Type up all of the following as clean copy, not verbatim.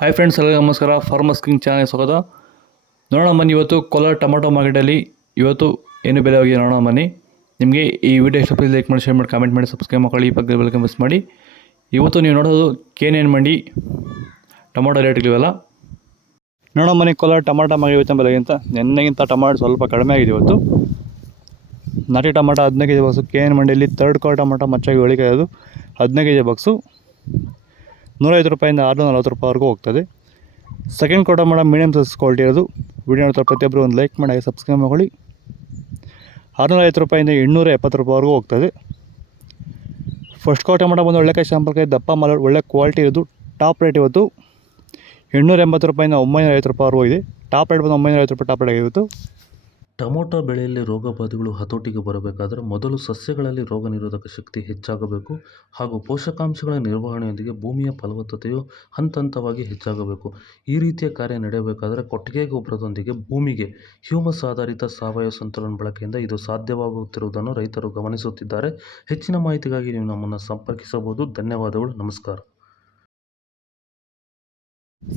Hi friends, ಎಲ್ಲರಿಗೂ ನಮಸ್ಕಾರ. Farmers king channel ಸ್ವಾಗತ. ನೋಡೋಣ ಬನ್ನಿ, ಇವತ್ತು ಕೋಲಾರ ಟೊಮಾಟೊ ಮಾರ್ಕೆಟಲ್ಲಿ ಇವತ್ತು ಏನು ಬೆಲೆ ಹೋಗಿದೆ ನೋಡೋಣ ಬನ್ನಿ. ನಿಮಗೆ ಈ ವಿಡಿಯೋ ಇಷ್ಟ ಪ್ಲೀಸ್ ಲೈಕ್ ಮಾಡಿ, ಶೇರ್ ಮಾಡಿ, ಕಾಮೆಂಟ್ ಮಾಡಿ, ಸಬ್ಸ್ಕ್ರೈಬ್ ಮಾಡಿ, ಈ ಪಕ್ಕದ ಬೆಲ್ ಮಿಸ್ ಮಾಡಿ. ಇವತ್ತು ನೀವು ನೋಡೋದು KNN ಮಂಡಿ ಟೊಮಾಟೊ ರೇಟ್ಗಳಿವೆಲ್ಲ ನೋಡೋಣ ಬನ್ನಿ. ಕೋಲಾರ ಟೊಮಾಟೊ ಮಾರ್ಕೆಟ್ ಇವತ್ತಿನ ಬೆಲೆಗಿಂತ ನೆನ್ನೆಗಿಂತ ಟೊಮಾಟೊ ಸ್ವಲ್ಪ ಕಡಿಮೆ ಆಗಿದೆ ಇವತ್ತು. ನಾಟಿ ಟೊಮಾಟೊ 15 ಕೆಜಿ ಬಾಕ್ಸು. KNN ಮಂಡಿಯಲ್ಲಿ ಥರ್ಡ್ ಕ್ವಾರ್ ಟೊಮಾಟೊ ಮಚ್ಚಾಗಿ ಇಳಿಕೆಯೋದು 15 ಕೆಜಿ ಬಾಕ್ಸು 150 ರೂಪಾಯಿಂದ 640 ರೂಪಾಯಿವರೆಗೂ ಹೋಗ್ತದೆ. ಸೆಕೆಂಡ್ ಕ್ವಾರ್ ಟೊಮಾಟೊ ಮೀಡಿಯಮ್ ಸೈಜ್ ಕ್ವಾಲಿಟಿ ಇರೋದು. ವಿಡಿಯೋ ನೋಡ್ತಾ ಪ್ರತಿಯೊಬ್ಬರು ಒಂದು ಲೈಕ್ ಮಾಡಿ, ಸಬ್ಸ್ಕ್ರೈಬ್ ಮಾಡಿ. 650 ರೂಪಾಯಿಂದ 870 ರೂಪಾಯಿವರೆಗೂ ಹೋಗ್ತದೆ. ಫಸ್ಟ್ ಕ್ವಾರ್ ಟೊಮಾಟೊ ಬಂದು ಒಳ್ಳೆ ಕಾಯಿ ಶಾಂಪಲ್ಕಾಯಿ ದಪ್ಪ ಮಾಲ್ ಒಳ್ಳೆ ಕ್ವಾಲಿಟಿ ಇರೋದು. ಟಾಪ್ ರೇಟ್ ಇವತ್ತು 880 ರೂಪಾಯಿಂದ 950 ರೂಪಾಯಿವರೆಗೂ ಇದೆ. ಟಾಪ್ ರೇಟ್ ಬಂದು 950 ರೂಪಾಯಿ ಟಾಪ್ ರೇಟ್ ಆಗಿತ್ತು. ಟೊಮೊಟೊ ಬೆಳೆಯಲ್ಲಿ ರೋಗಬಾಧೆಗಳು ಹತೋಟಿಗೆ ಬರಬೇಕಾದರೆ ಮೊದಲು ಸಸ್ಯಗಳಲ್ಲಿ ರೋಗ ನಿರೋಧಕ ಶಕ್ತಿ ಹೆಚ್ಚಾಗಬೇಕು ಹಾಗೂ ಪೋಷಕಾಂಶಗಳ ನಿರ್ವಹಣೆಯೊಂದಿಗೆ ಭೂಮಿಯ ಫಲವತ್ತತೆಯು ಹಂತವಾಗಿ ಹೆಚ್ಚಾಗಬೇಕು. ಈ ರೀತಿಯ ಕಾರ್ಯ ನಡೆಯಬೇಕಾದರೆ ಕೊಟ್ಟಿಗೆ ಗೊಬ್ಬರದೊಂದಿಗೆ ಭೂಮಿಗೆ ಹ್ಯೂಮಸ್ ಆಧಾರಿತ ಸಾವಯವ ಸಂತುಲನ ಬಳಕೆಯಿಂದ ಇದು ಸಾಧ್ಯವಾಗುತ್ತಿರುವುದನ್ನು ರೈತರು ಗಮನಿಸುತ್ತಿದ್ದಾರೆ. ಹೆಚ್ಚಿನ ಮಾಹಿತಿಗಾಗಿ ನೀವು ನಮ್ಮನ್ನು ಸಂಪರ್ಕಿಸಬಹುದು. ಧನ್ಯವಾದಗಳು. ನಮಸ್ಕಾರ.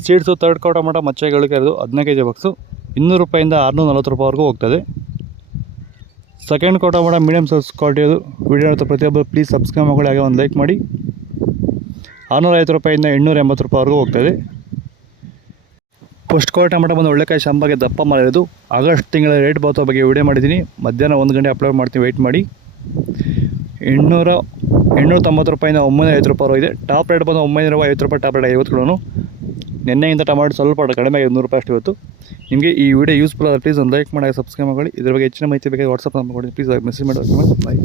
ಸೀಡ್ಸು ಥರ್ಡ್ ಕ್ವಾರ್ ಟೊಮಾಟೊ ಮಚ್ಚಾಗಿ ಇಳಿಕೆ ಇರೋದು 15 ಕೆಜಿ ಬಾಕ್ಸು 200 ರೂಪಾಯಿಂದ 640 ರೂಪಾಯಿವರೆಗೂ ಹೋಗ್ತದೆ. ಸೆಕೆಂಡ್ ಕ್ವಾರ್ ಟೊಮಾಟೊ ಮೀಡಿಯಮ್ ಸೈಜ್ ಕ್ವಾಲಿಟಿ ಇರೋದು. ವಿಡಿಯೋ ನೋಡ್ತಾ ಪ್ರತಿಯೊಬ್ಬರು ಪ್ಲೀಸ್ ಸಬ್ಸ್ಕ್ರೈಬ್ ಮಾಡಿ, ಹಾಗೆ ಒಂದು ಲೈಕ್ ಮಾಡಿ. 650 ರೂಪಾಯಿಂದ 880 ರೂಪಾಯಿವರೆಗೂ ಹೋಗ್ತದೆ. ಫಸ್ಟ್ ಕ್ವಾರ್ ಟೊಮಾಟೊ ಬಂದು ಒಳ್ಳೆ ಕಾಯಿ ಶಾಂಬಾಗೆ ದಪ್ಪ ಮಾಡಿರೋದು. ಆಗಸ್ಟ್ ತಿಂಗಳ ರೇಟ್ ಭಾವ ಬಗ್ಗೆ ವಿಡಿಯೋ ಮಾಡಿದ್ದೀನಿ. ಮಧ್ಯಾಹ್ನ 1 ಗಂಟೆ ಅಪ್ಲೋಡ್ ಮಾಡ್ತೀನಿ, ವೆಯ್ಟ್ ಮಾಡಿ. 890 ರೂಪಾಯಿಂದ 950 ರೂಪಾಯಿ ಇದೆ. ಟಾಪ್ ರೇಟ್ ಬಂದು 950 ರೂಪಾಯಿ ಟಾಪ್ ರೇಟ್ ಇವತ್ತು. ನೆನ್ನೆಗಿಂತ ಟೊಮಾಟೊ ಸ್ವಲ್ಪ ಕಡಿಮೆ ಆಗಿದೆ, 100 ರೂಪಾಯಿ ಅಷ್ಟು ಇವತ್ತು. ನಿಮಗೆ ಈ ವಿಡಿಯೋ ಯೂಸ್ಫುಲ್ ಆದರೆ ಪ್ಲೀಸ್ ಒಂದು ಲೈಕ್ ಮಾಡಿ, ಸಬ್ಸ್ಕ್ರೈಬ್ ಮಾಡಿ. ಇದ್ರ ಬಗ್ಗೆ ಹೆಚ್ಚಿನ ಮಾಹಿತಿ ಬೇಕಾಗಿ ವಾಟ್ಸಪ್ ನಂಬರ್ ಕೊಡಿ, ಪ್ಲೀಸ್ ಮೆಸೇಜ್ ಮಾಡಿ. ಬಾಯ್.